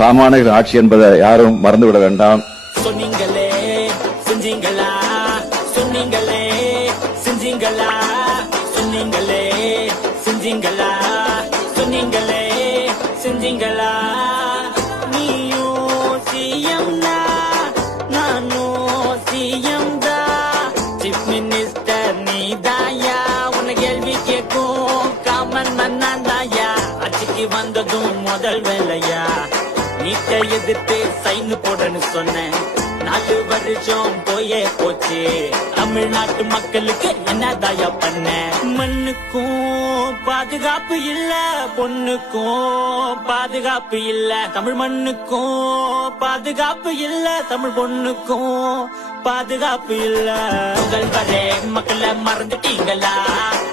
சாமானியர் ஆட்சி என்பதை யாரும் மறந்துவிட வேண்டாம். சொன்னீங்களே செஞ்சீங்களா, சொன்னீங்களே செஞ்சீங்களா, சொன்னீங்களே செஞ்சீங்களா, சொன்னீங்களே செஞ்சீங்களா. நீயும் சிஎம் தான், நானும் சிஎம் தான், சீஃப் மினிஸ்டர் நீதாயா, உன்னை கேள்வி கேட்கும் காமன் மன்னான் தாயா. ஆட்சிக்கு வந்ததும் முதல் வேலையா நீட்ட எதிர்த்து சைன் போடன்னு சொன்னேன். 4 வருஷம் போயே போச்சு, தமிழ்நாட்டு மக்களுக்கு என்னதாயா பண்ண? மண்ணுக்கும் பாதுகாப்பு இல்ல, பொண்ணுக்கும் பாதுகாப்பு இல்ல, தமிழ் மண்ணுக்கும் பாதுகாப்பு இல்ல, தமிழ் பொண்ணுக்கும் பாதுகாப்பு இல்ல. முதல்வரே மக்களை மறந்துட்டீங்களா,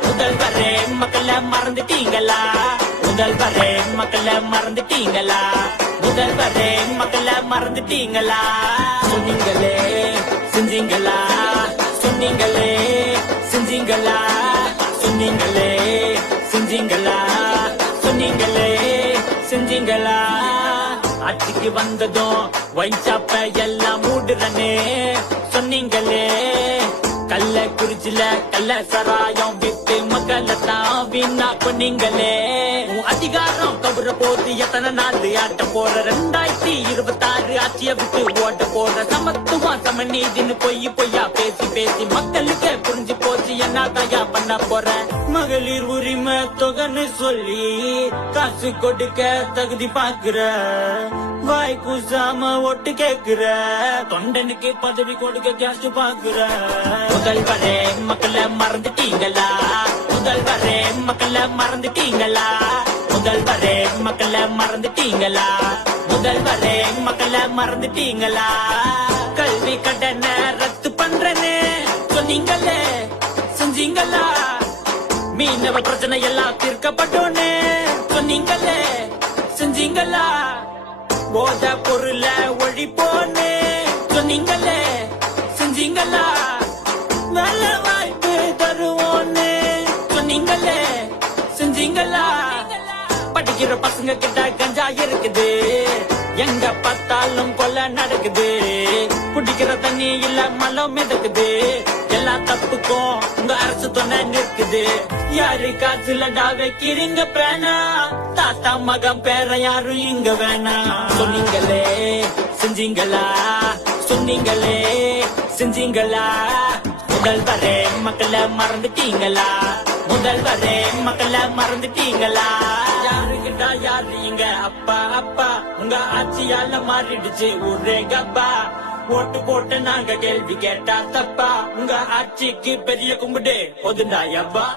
முதல்வரே மக்களை மறந்துட்டீங்களா, முதல்வரே மக்களை மறந்துட்டீங்களா, முதல்வரே மக்களை மறந்துட்டீங்களா. சொன்னீங்களே செஞ்சீங்களா, சொன்னீங்களே செஞ்சீங்களா, சொன்னீங்களே செஞ்சீங்களா, சொன்னீங்களே செஞ்சீங்களா. ஆட்சிக்கு வந்ததும் ஒயின் ஷாப்ப எல்லாம் மூடுறனே சொன்னீங்களே. கள்ளக்குறிச்சில கள்ள சராயம் விட்டு மக்களை தான் வீணா பண்ணீங்களே. அதிகாரம் கபுர போது எத்தனை நாள் ஆட்ட போற, 2026 ஆட்சிய விட்டு ஓட்ட போற. சமத்துவம் சமநீதினு பொய்யா பேசி பேசி மக்களுக்கு புரிஞ்சு போச்சு என்னதாயா பண்ண போற? மகளிர் உரிமை தொகைன்னு சொல்லி காசு கொடுக்க தகுதி பாக்குற, வாய் கூசாம ஓட்டு கேக்குற, தொண்டனுக்கு பதவி கொடுக்க கேஸ்ட் பாக்குற. முதல்வரே மக்களை மறந்துட்டீங்களா, முதல்வரே மக்களை மறந்துட்டீங்களா, முதல்வரே மக்களை மறந்துட்டீங்களா, முதல்வரே மக்களை மறந்துட்டீங்களா. கல்வி கடனை ரத்து பண்றேன்னு சொன்னீங்களே செஞ்சீங்களா, மீனவ பிரச்சனை எல்லாம் தீர்க்கப்பட்டோன்னு சொன்னீங்களே செஞ்சீங்களா, போத பொருள ஒழிப்போன்னு சொன்னீங்களே செஞ்சீங்களா, நல்ல வாய்ப்பு தருவோன்னு சொன்னீங்களே செஞ்சீங்களா. படிக்கிற பசங்க கிட்ட கஞ்சா இருக்குது, எங்க பார்த்தாலும் கொலை நடக்குது, குடிக்கிற தண்ணி இல்ல மலம் மிதக்குது, எல்லா தப்புக்கும் உங்க அரசு துணை நிற்குது. யாரு காசுலடா வைக்கிறீங்க பேனா, தாத்தா மகன் பேர யாரும் இங்க வேணா. சொன்னீங்களே செஞ்சீங்களா, சொன்னீங்களே செஞ்சீங்களா, முதல்வரே மக்களை மறந்துட்டீங்களா, முதல்வரே மக்களை மறந்துட்டீங்களா. யாருக்கிட்டா யாரு இங்க அப்பா அப்பா, உங்க ஆட்சியால மாறிடுச்சு ஊரே கப்பா. ஓட்டு போட்டு நாங்க கேள்வி கேட்டா தப்பா, உங்க ஆட்சிக்கு பெரிய கும்பிடு பொதுண்டா யப்பா.